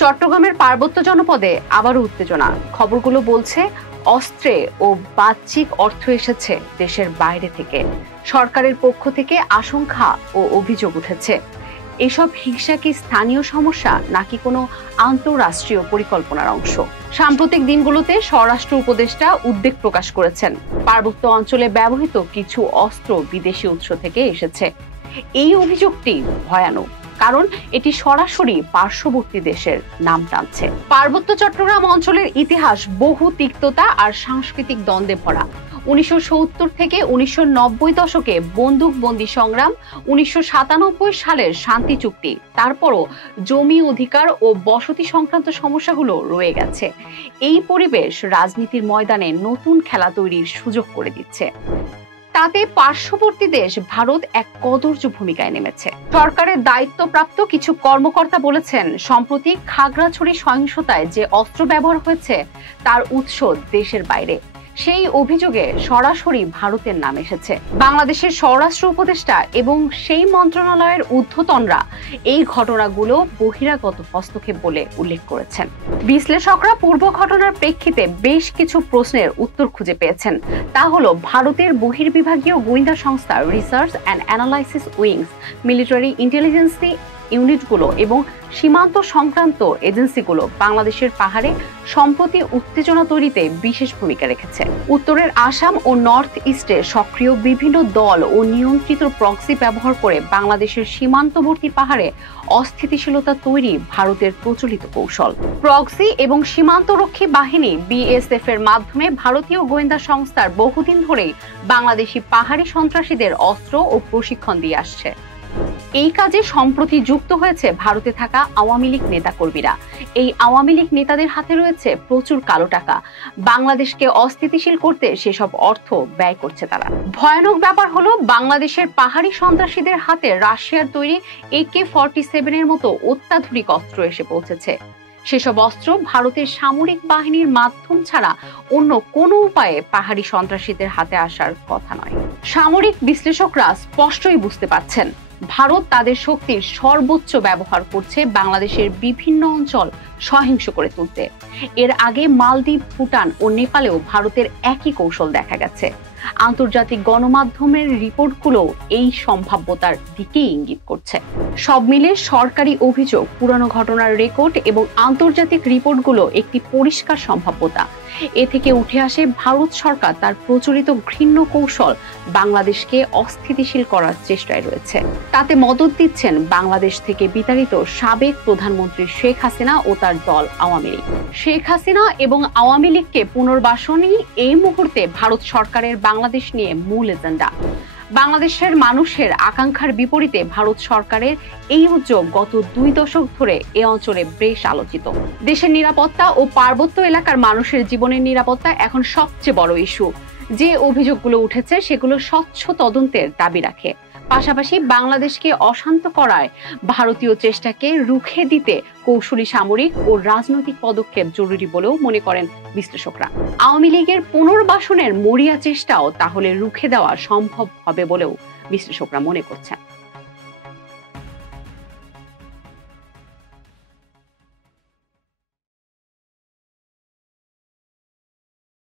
চট্টগ্রামের পার্বত্য জনপদে আবারও উত্তেজনা। খবরগুলো বলছে অস্ত্রে ও বাহ্যিক অর্থ এসেছে দেশের বাইরে থেকে। সরকারের পক্ষ থেকে আশঙ্কা ও অভিযোগ উঠেছে, এসব হিংসা কি স্থানীয় সমস্যা নাকি কোনো আন্তঃরাষ্ট্রীয় পরিকল্পনার অংশ? সাম্প্রতিক দিনগুলোতে স্বরাষ্ট্র উপদেষ্টা উদ্বেগ প্রকাশ করেছেন, পার্বত্য অঞ্চলে ব্যবহৃত কিছু অস্ত্র বিদেশি উৎস থেকে এসেছে। এই অভিযোগটি ভয়ানক, কারণ এটি সরাসরি পার্শ্ববর্তী দেশের নাম টানছে। পার্বত্য চট্টগ্রাম অঞ্চলের ইতিহাস বহু তিক্ততা আর সাংস্কৃতিক দ্বন্দ্বে ভরা। 1970 থেকে 1990 দশকে বন্দুকবন্দি সংগ্রাম, 1997 সালের শান্তি চুক্তি, তারপরও জমি অধিকার ও বসতি সংক্রান্ত সমস্যাগুলো রয়ে গেছে। এই পরিবেশ রাজনীতির ময়দানে নতুন খেলা তৈরির সুযোগ করে দিচ্ছে। তাতে পার্শ্ববর্তী দেশ ভারত এক কদর্য ভূমিকায় নেমেছে। সরকারের দায়িত্বপ্রাপ্ত কিছু কর্মকর্তা বলেছেন, সম্প্রতি খাগড়াছড়ি সহিংসতায় যে অস্ত্র ব্যবহার হয়েছে তার উৎস দেশের বাইরে। সেই অভিযোগে সরাসরি ভারতের নাম এসেছে। বাংলাদেশের স্বরাষ্ট্র উপদেষ্টা এবং সেই মন্ত্রণালয়ের ঊর্ধ্বতনরা এই ঘটনাগুলো বহিরাগত হস্তক্ষেপ বলে উল্লেখ করেছেন। বিশ্লেষকরা পূর্ব ঘটনার প্রেক্ষিতে বেশ কিছু প্রশ্নের উত্তর খুঁজে পেয়েছেন। তা হলো, ভারতের বহির্বিভাগীয় গোয়েন্দা সংস্থা research and analysis wings, military intelligence ইউনিটগুলো এবং সীমান্ত সংক্রান্ত এজেন্সিগুলো বাংলাদেশের পাহাড়ে সম্প্রতি উত্তেজনা তৈরিতে বিশেষ ভূমিকা রেখেছে। উত্তরের আসাম ও নর্থ ইস্টে সক্রিয় বিভিন্ন দল ও নিয়ন্ত্রিত প্রক্সি ব্যবহার করে বাংলাদেশের সীমান্তবর্তী পাহাড়ে অস্থিতিশীলতা তৈরি ভারতের প্রচলিত কৌশল। প্রক্সি এবং সীমান্তরক্ষী বাহিনী বিএসএফ এর মাধ্যমে ভারতীয় গোয়েন্দা সংস্থার বহুদিন ধরেই বাংলাদেশি পাহাড়ি সন্ত্রাসীদের অস্ত্র ও প্রশিক্ষণ দিয়ে আসছে। এই কাজে সম্প্রতি যুক্ত হয়েছে ভারতে থাকা আওয়ামী লীগ নেতাকর্মীরা। এই আওয়ামী লীগ নেতাদের হাতে রয়েছে প্রচুর কালো টাকা। বাংলাদেশকে অস্থিতিশীল করতে সেসব অর্থ ব্যয় করছে তারা। ভয়ানক ব্যাপার হলো, বাংলাদেশের পাহাড়ি সন্ত্রাসীদের হাতে রাশিয়ার তৈরি AK-47 এর মতো অত্যাধুনিক অস্ত্র এসে পৌঁছেছে। সেসব অস্ত্র ভারতের সামরিক বাহিনীর মাধ্যম ছাড়া অন্য কোনো উপায়ে পাহাড়ি সন্ত্রাসীদের হাতে আসার কথা নয়। সামরিক বিশ্লেষকরা স্পষ্টই বুঝতে পারছেন, ভারত তাদের শক্তির সর্বোচ্চ ব্যবহার করছে বাংলাদেশের বিভিন্ন অঞ্চল সহিংস করে তুলতে। এর আগে মালদ্বীপ, ভুটান ও নেপালেও ভারতের একই কৌশল দেখা গেছে। আন্তর্জাতিক গণমাধ্যমের রিপোর্টগুলো এই সম্ভাব্যতার দিকেই ইঙ্গিত করছে। সব মিলে সরকারি অভিযোগ, পুরানো ঘটনার রেকর্ড এবং আন্তর্জাতিক রিপোর্টগুলো একটি পরিষ্কার সম্ভাব্যতা। এ থেকে উঠে আসে ভারত সরকার তার প্রচলিত ঘৃণ্য কৌশল বাংলাদেশকে অস্থিতিশীল করার চেষ্টায় রয়েছে। তাতে মদত দিচ্ছেন বাংলাদেশ থেকে বিতাড়িত সাবেক প্রধানমন্ত্রী শেখ হাসিনা ও তার দল আওয়ামী লীগ। শেখ হাসিনা এবং আওয়ামী লীগকে পুনর্বাসনই এই মুহূর্তে ভারত সরকারের বাংলাদেশ নিয়ে মূল এজেন্ডা। বাংলাদেশের মানুষের আকাঙ্ক্ষার বিপরীতে ভারত সরকারের এই উদ্যোগ গত 2 দশক ধরে এ অঞ্চলে বেশ আলোচিত। দেশের নিরাপত্তা ও পার্বত্য এলাকার মানুষের জীবনের নিরাপত্তা এখন সবচেয়ে বড় ইস্যু। যে অভিযোগগুলো উঠেছে সেগুলো স্বচ্ছ তদন্তের দাবি রাখে। পাশাপাশি বাংলাদেশকে অশান্ত করায় ভারতীয় চেষ্টাকে রুখে দিতে কৌশলী সামরিক ও রাজনৈতিক পদক্ষেপ জরুরি বলেও মনে করেন বিশ্লেষকরা। আওয়ামী লীগের পুনর্বাসনের মরিয়া চেষ্টাও তাহলে রুখে দেওয়া সম্ভব হবে বলেও বিশ্লেষকরা মনে করছেন।